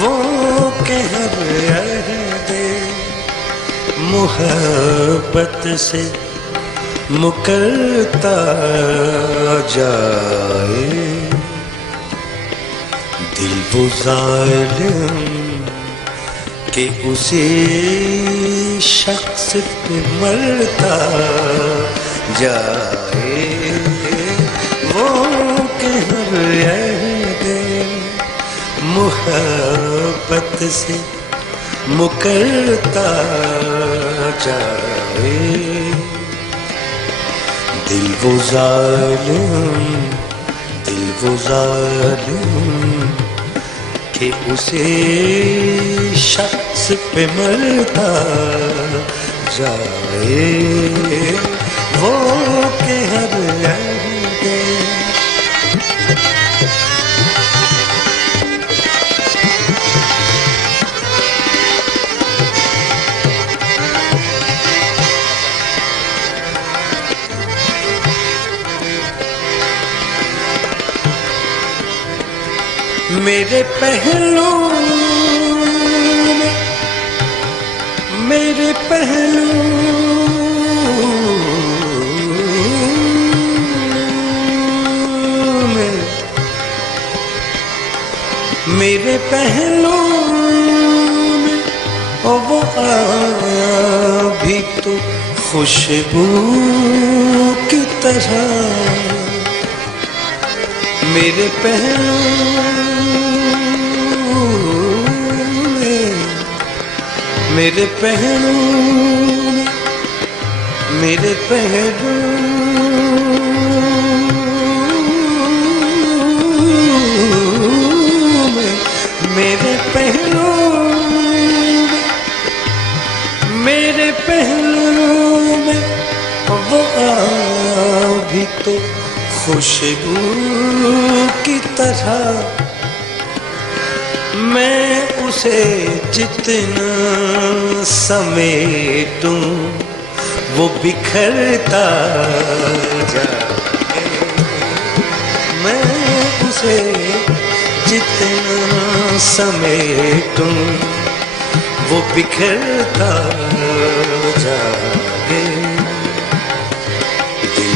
वो कहर दे मोहब्बत से मुकरता जाए, दिल वो जालिम कि उसी शख्स पे मरता जाए। वो कहर दे मोहब्बत से मुकरता जाए, दिल वो जालिम कि उसे शख्स पे मरता जाए। वो कहर दे मेरे पहलू में, मेरे पहलू में, मेरे पहलू में वो आया भी तो खुशबू की तरह। मेरे पहलू मेरे पहलू मेरे पहलू मेरे पहलू मेरे पहलू में वो भी तो खुशबू की तरह। मैं उसे जितना समेटूं वो बिखरता जाए। मैं उसे जितना समेटूं वो बिखरता जाए। दिल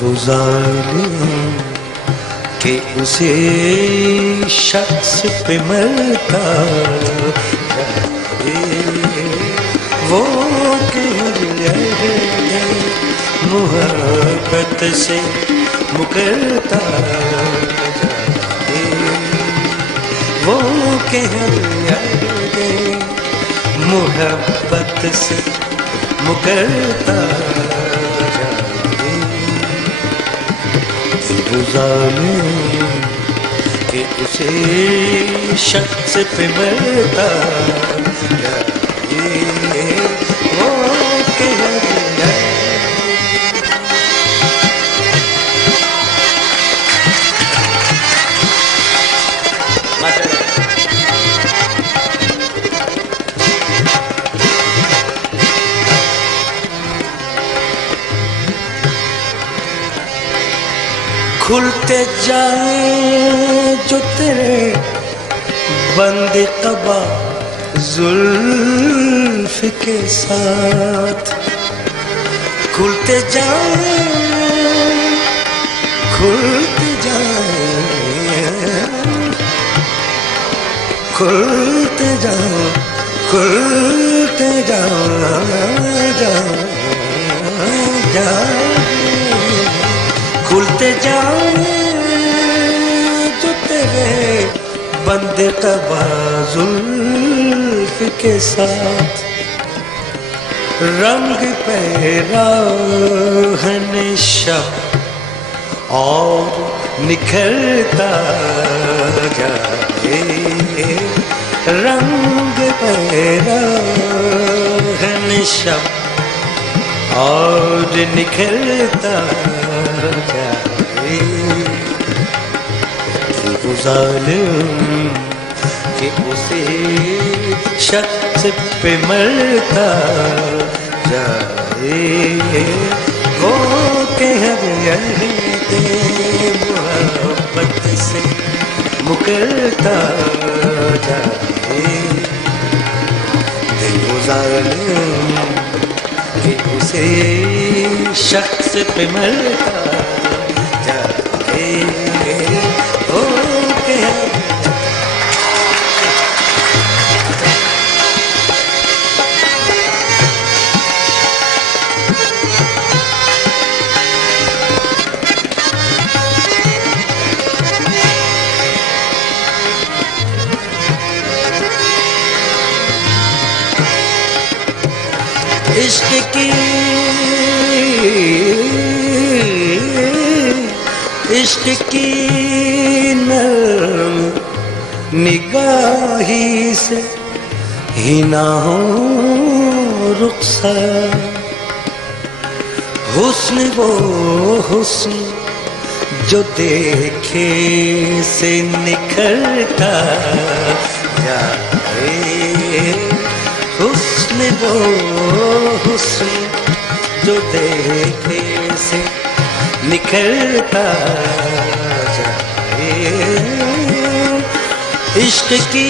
वो जालिम कि उसे शख्स पे मरता जाए। वो कहर दे मोहब्बत से मुकरता जाए। वो कहर दे मोहब्बत से मुकरता जाए। दिल जालिम कि उसे शख्स पे मरता जाए। वो कहर दे खुलते जाए जो तेरे बंद तबा जुल्फ के साथ। खुलते जाए खुलते जाए खुलते जाओ खुलते जाओ जाओ जाओ खुलते जाए जो तेरे बंदे तबाजुल्फ के साथ। रंग पैरा है शब और निखरता जाए। रंग पैरा है शब और निखरता जाए। वो जालिम कि उसे शख्स पे मरता जाए। वो के हर अहदे मोहब्बत से मुकरता जाए। दिल वो जालिम कि उसे शख्स पे मरता जाए। ओ के इश्क की इश्क की नर्म निगाही से ही ना हो रुखसर। हुस्न वो हुस्न जो देखे से निखरता जाए। हुस्न वो हुस्न जो देखे से निखरता जाए। इश्क की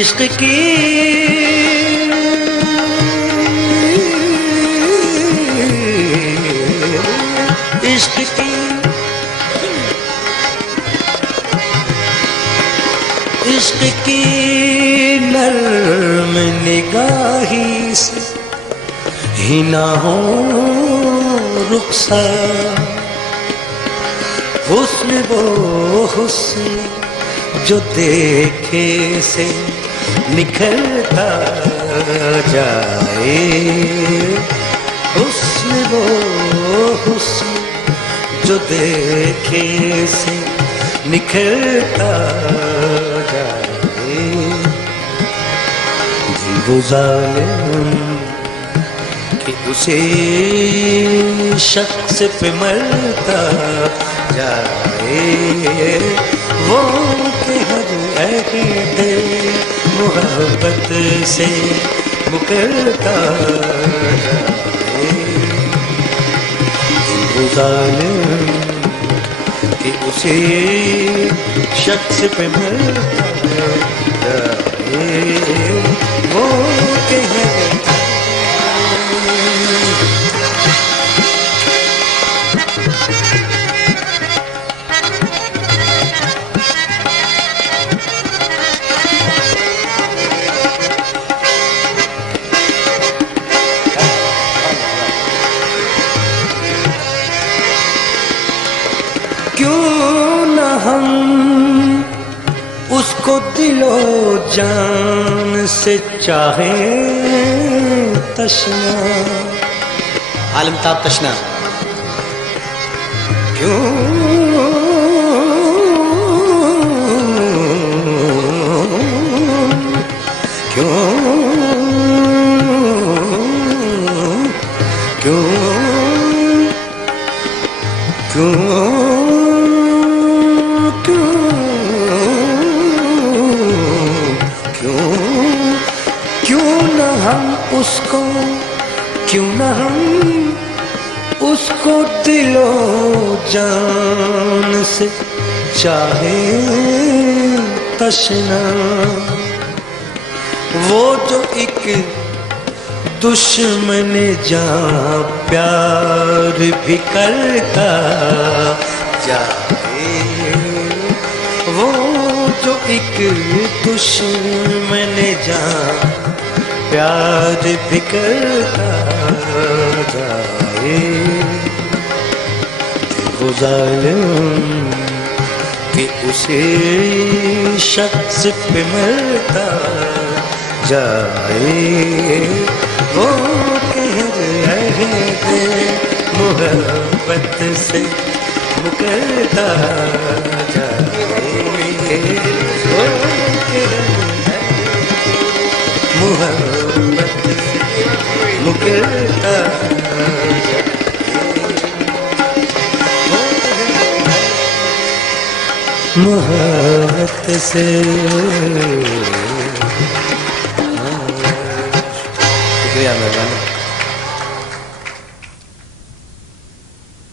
इश्क की इश्क की इश्क की नर्म निगाही से ही ना हो रुखसर। हुस्न वो हुस्न जो देखे से निखरता जाए। हुस्न वो हुस्न जो देखे से निखरता जाए। दिल वो जालिम कि उसे शख्स पे मरता जाए। वो के हर अहदे मोहब्बत से मुकरता जाए। दिल वो जालिम कि उसे शख्स पे मरता जाए। वो के हर क्यों न हम उसको दिलो जान से चाहे तशना। आलमताब तशना। क्यों क्यों क्यों क्यों उसको क्यों न हम उसको दिलो जान से चाहे तशना। वो जो एक दुश्मन जान प्यार भी करता जाए। वो जो एक दुश्मन जान प्यार भी करता जाए। वो जालिम कि उसे शख्स पे मरता जाए। वो कह रहे थे मोहब्बत से मुकरता जाए। वो मोहब्बत से मुकरता मोहब्बत से। शुक्रिया मेहरबानी।